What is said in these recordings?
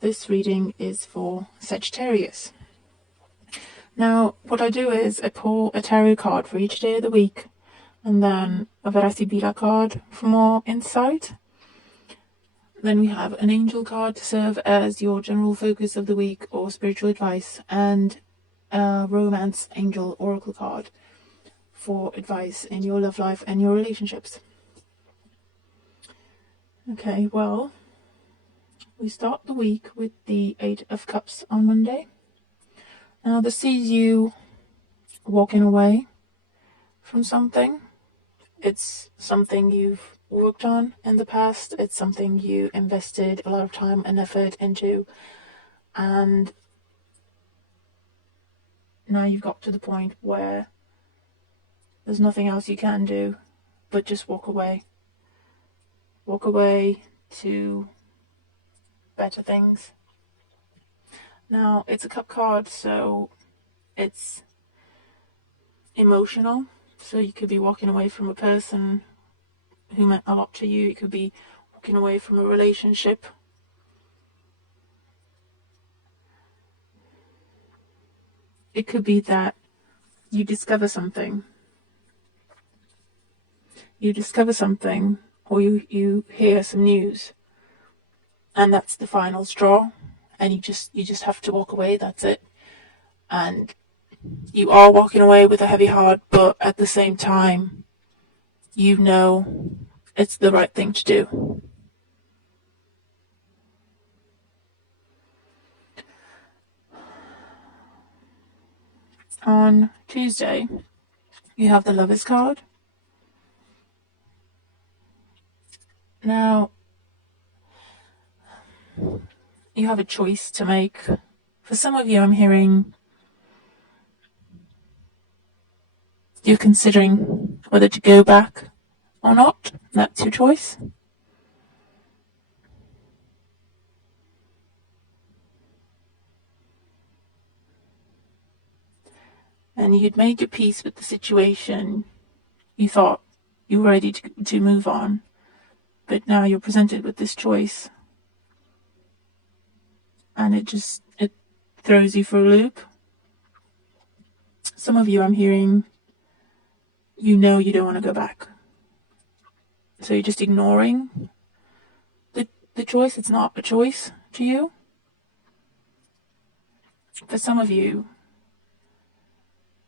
this reading is for Sagittarius. Now, what I do is I pull a tarot card for each day of the week, and then a Verasibila card for more insight. Then we have an angel card to serve as your general focus of the week or spiritual advice, and a romance angel oracle card for advice in your love life and your relationships. Okay, well, we start the week with the Eight of Cups on Monday. Now, this sees you walking away from something. It's something you've worked on in the past. It's something you invested a lot of time and effort into. And now you've got to the point where there's nothing else you can do but just walk away. Walk away to better things. Now, it's a cup card, so it's emotional. So you could be walking away from a person who meant a lot to you. You could be walking away from a relationship. It could be that you discover something. Or you hear some news, and that's the final straw, and you just have to walk away. That's it. And you are walking away with a heavy heart, but at the same time, you know it's the right thing to do. On Tuesday, you have the Lovers card. Now, you have a choice to make. For some of you, I'm hearing you're considering whether to go back or not. That's your choice. And you'd made your peace with the situation. You thought you were ready to move on. But now you're presented with this choice. And it throws you for a loop. Some of you, I'm hearing, you don't want to go back. So you're just ignoring the choice. It's not a choice to you. For some of you,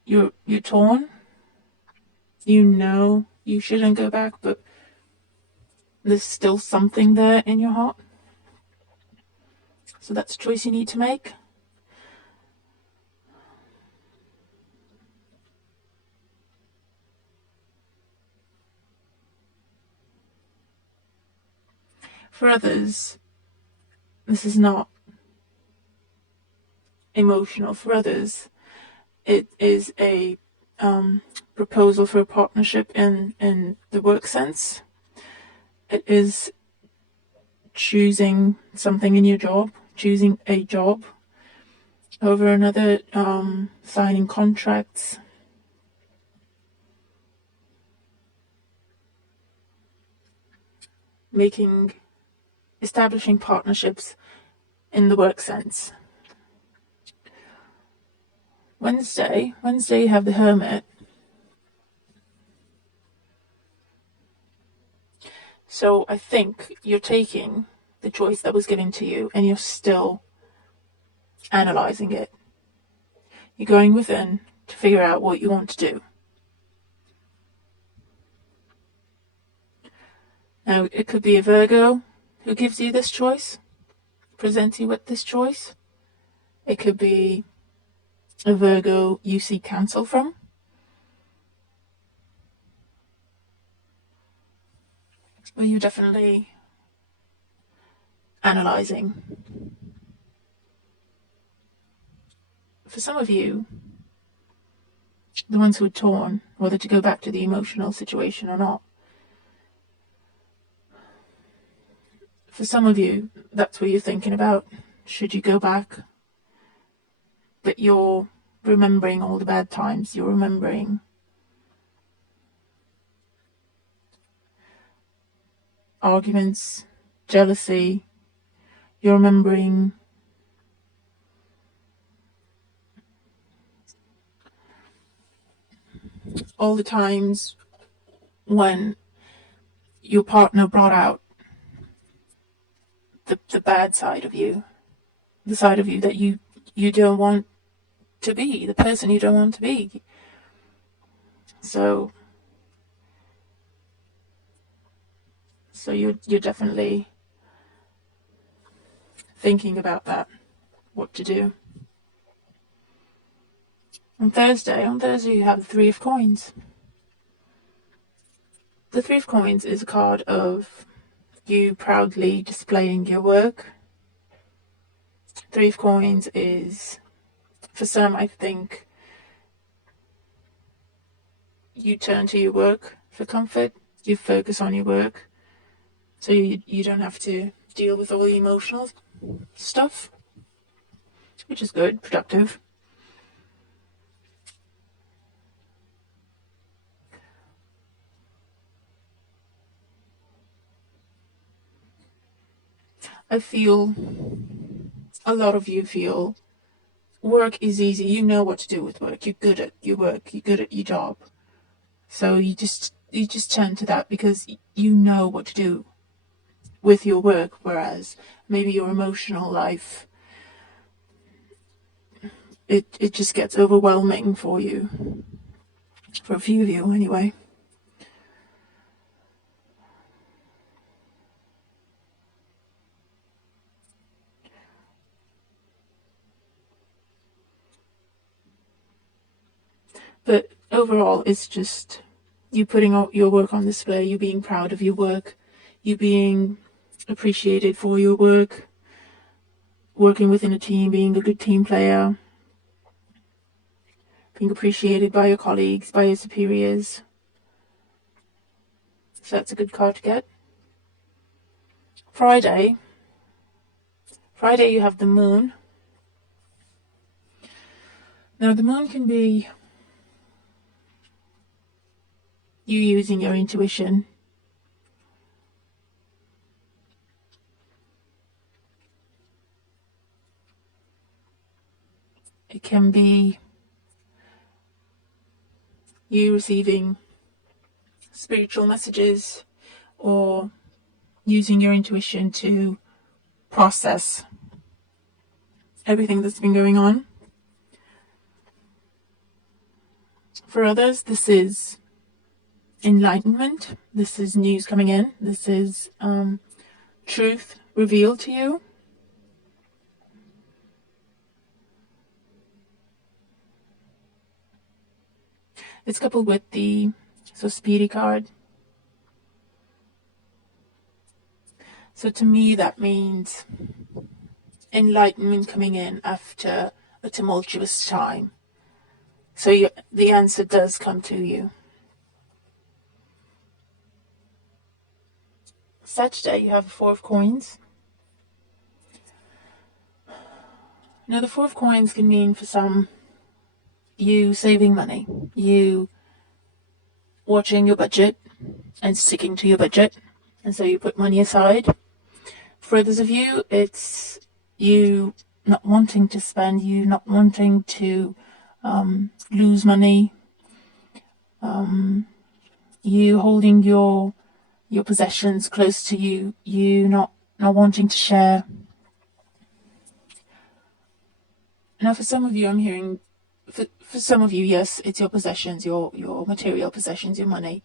you're torn. You shouldn't go back, but there's still something there in your heart. So that's a choice you need to make. For others, this is not emotional. For others, it is a proposal for a partnership in the work sense. It is choosing something in your job, choosing a job over another, signing contracts. Establishing partnerships in the work sense. Wednesday you have the Hermit. So I think you're taking the choice that was given to you and you're still analysing it. You're going within to figure out what you want to do. Now, it could be a Virgo who gives you this choice, presents you with this choice. It could be a Virgo you seek counsel from. Well, you're definitely analysing. For some of you, the ones who are torn, whether to go back to the emotional situation or not, for some of you, that's what you're thinking about. Should you go back? But you're remembering all the bad times. You're remembering arguments, jealousy. You're remembering all the times when your partner brought out the bad side of you, the side of you that you don't want to be, the person you don't want to be. So you're definitely thinking about that, what to do. On Thursday you have the Three of Coins. The Three of Coins is a card of you proudly displaying your work. Three of Coins is, for some, I think, you turn to your work for comfort, you focus on your work, so you don't have to deal with all the emotional stuff, which is good, productive. I feel a lot of you feel work is easy. You know what to do with work. You're good at your work. You're good at your job. So you just turn to that because you know what to do with your work. Whereas maybe your emotional life, it just gets overwhelming for you. For a few of you, anyway. But overall, it's just you putting out your work on display, you being proud of your work, you being appreciated for your work, working within a team, being a good team player, being appreciated by your colleagues, by your superiors. So that's a good card to get. Friday you have the Moon. Now the Moon can be you using your intuition. It can be you receiving spiritual messages or using your intuition to process everything that's been going on. For others, this is enlightenment. This is news coming in. This is truth revealed to you. It's coupled with the Speedy card. So to me, that means enlightenment coming in after a tumultuous time. So the answer does come to you. Saturday, you have the Four of Coins. Now, the Four of Coins can mean for some you saving money, you watching your budget and sticking to your budget, and so you put money aside. For others of you, it's you not wanting to spend, you not wanting to lose money, you holding your possessions close to you, you not wanting to share. Now, for some of you, I'm hearing, for some of you, yes, it's your possessions, your material possessions, your money.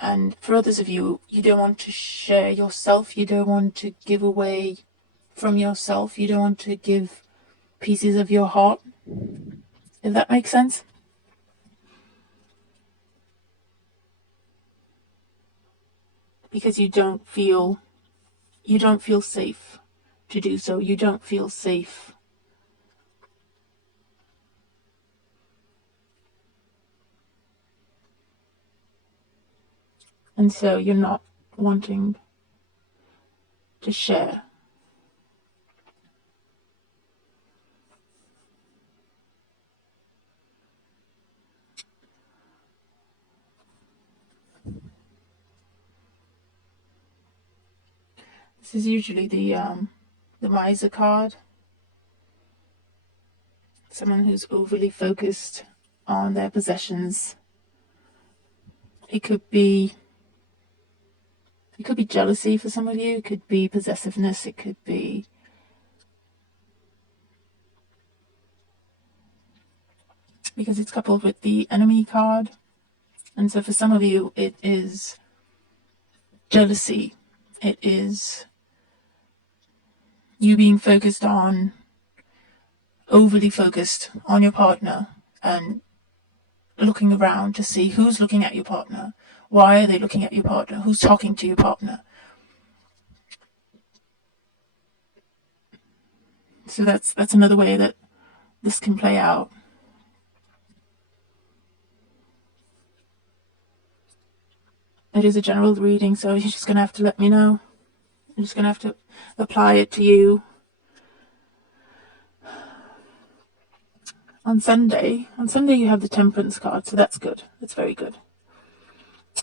And for others of you, you don't want to share yourself, you don't want to give away from yourself, you don't want to give pieces of your heart, if that makes sense. Because you don't feel safe to do so. You don't feel safe. And so you're not wanting to share. This is usually the miser card. Someone who's overly focused on their possessions. It could be jealousy for some of you. It could be possessiveness. It could be because it's coupled with the enemy card. And so for some of you, it is jealousy. It is you being overly focused on your partner and looking around to see who's looking at your partner. Why are they looking at your partner? Who's talking to your partner? So that's another way that this can play out. It is a general reading, so you're just going to have to let me know. I'm just going to have to apply it to you. On Sunday you have the Temperance card, so that's good. That's very good.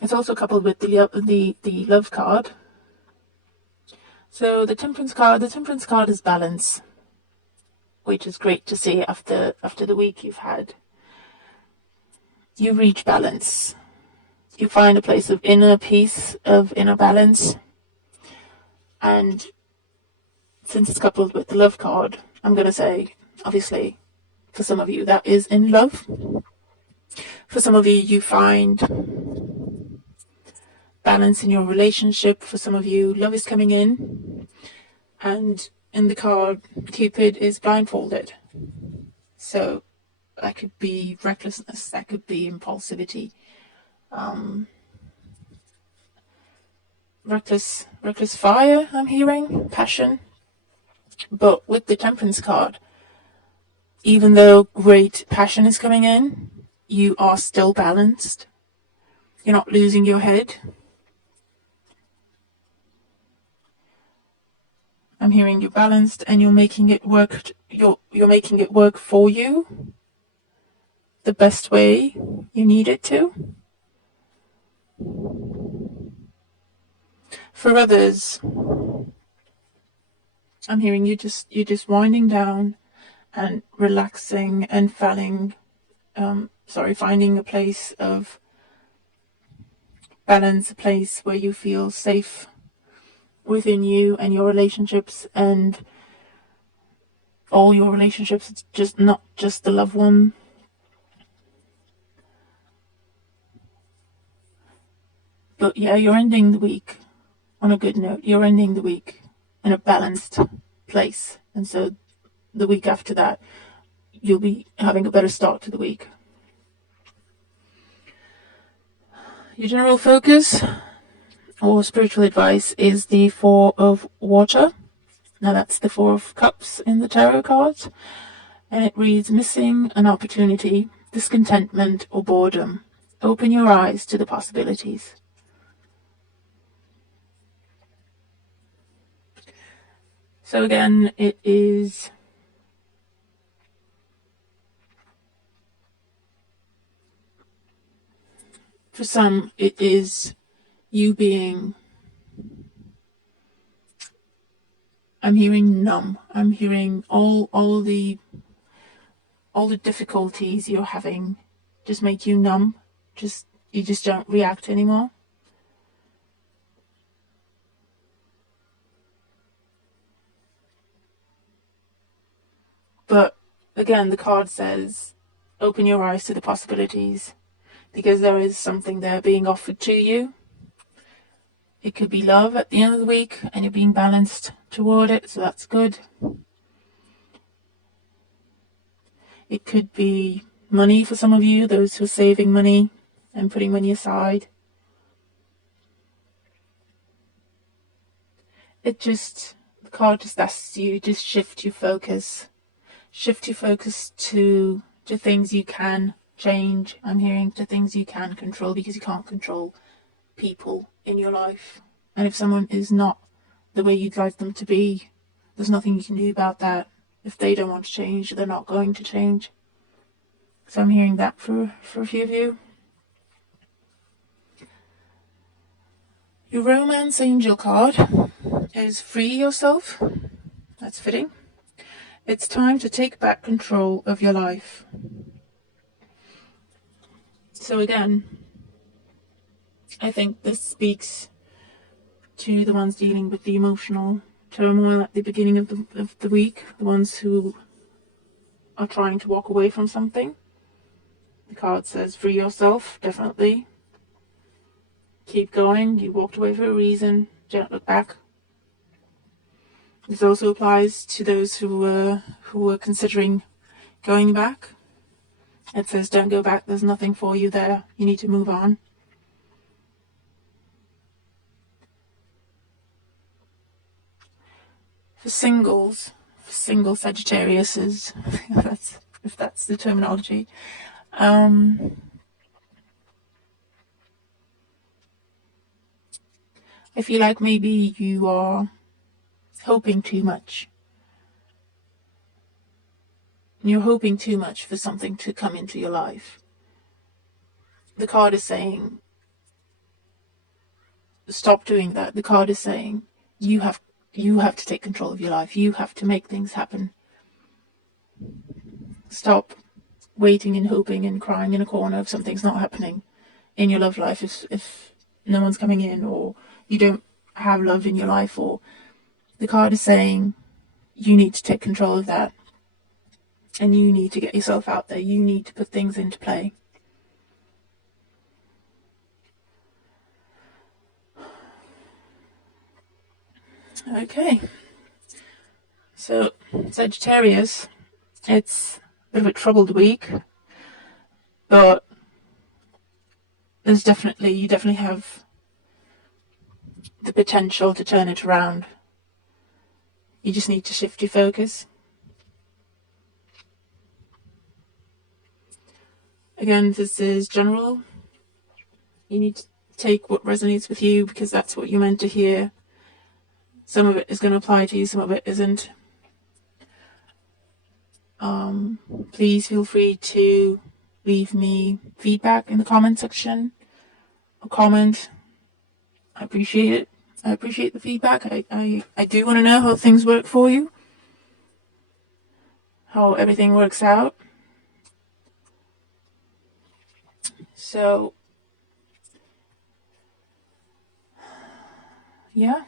It's also coupled with the Love card. So the Temperance card is balance, which is great to see after the week you've had. You reach balance. You find a place of inner peace, of inner balance. And since it's coupled with the Love card, I'm going to say, obviously, for some of you, that is in love. For some of you, you find balance in your relationship. For some of you, love is coming in. And in the card, Cupid is blindfolded. So that could be recklessness. That could be impulsivity. Reckless fire, I'm hearing. Passion. But with the Temperance card, even though great passion is coming in, you are still balanced. You're not losing your head. I'm hearing you're balanced and you're making it work. You're making it work for you the best way you need it to. For others, I'm hearing you're just winding down and relaxing and finding a place of balance, a place where you feel safe within you and your relationships and all your relationships. It's just not just the loved one. But yeah, you're ending the week on a good note. You're ending the week in a balanced place. And so the week after that, you'll be having a better start to the week. Your general focus or spiritual advice is the Four of Water. Now that's the Four of Cups in the tarot cards. And it reads, missing an opportunity, discontentment or boredom. Open your eyes to the possibilities. So again, it is for some, it is you being, I'm hearing numb. I'm hearing all the difficulties you're having just make you numb. You just don't react anymore. But again, the card says, open your eyes to the possibilities, because there is something there being offered to you. It could be love at the end of the week, and you're being balanced toward it, so that's good. It could be money for some of you, those who are saving money and putting money aside. The card just asks you to shift your focus. Shift your focus to things you can change. I'm hearing to things you can control, because you can't control people in your life. And if someone is not the way you'd like them to be, there's nothing you can do about that. If they don't want to change, they're not going to change. So I'm hearing that for a few of you. Your Romance Angel card is free yourself. That's fitting. It's time to take back control of your life. So again, I think this speaks to the ones dealing with the emotional turmoil at the beginning of the week, the ones who are trying to walk away from something. The card says free yourself, definitely. Keep going, you walked away for a reason, don't look back. This also applies to those who were considering going back. It says don't go back, there's nothing for you there, you need to move on. For single Sagittariuses, if that's the terminology, I feel like maybe you are hoping too much. You're hoping too much for something to come into your life. The card is saying, stop doing that. The card is saying, you have to take control of your life. You have to make things happen. Stop waiting and hoping and crying in a corner if something's not happening in your love life, if no one's coming in, or you don't have love in your life. Or the card is saying you need to take control of that, and you need to get yourself out there. You need to put things into play. Okay, so Sagittarius, it's a bit of a troubled week, but you definitely have the potential to turn it around. You just need to shift your focus. Again, this is general. You need to take what resonates with you, because that's what you're meant to hear. Some of it is going to apply to you, some of it isn't. Please feel free to leave me feedback in the comment section. A comment. I appreciate it. I appreciate the feedback. I do want to know how things work for you, how everything works out. So, yeah,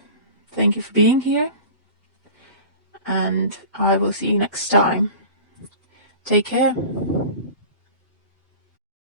thank you for being here, and I will see you next time. Take care.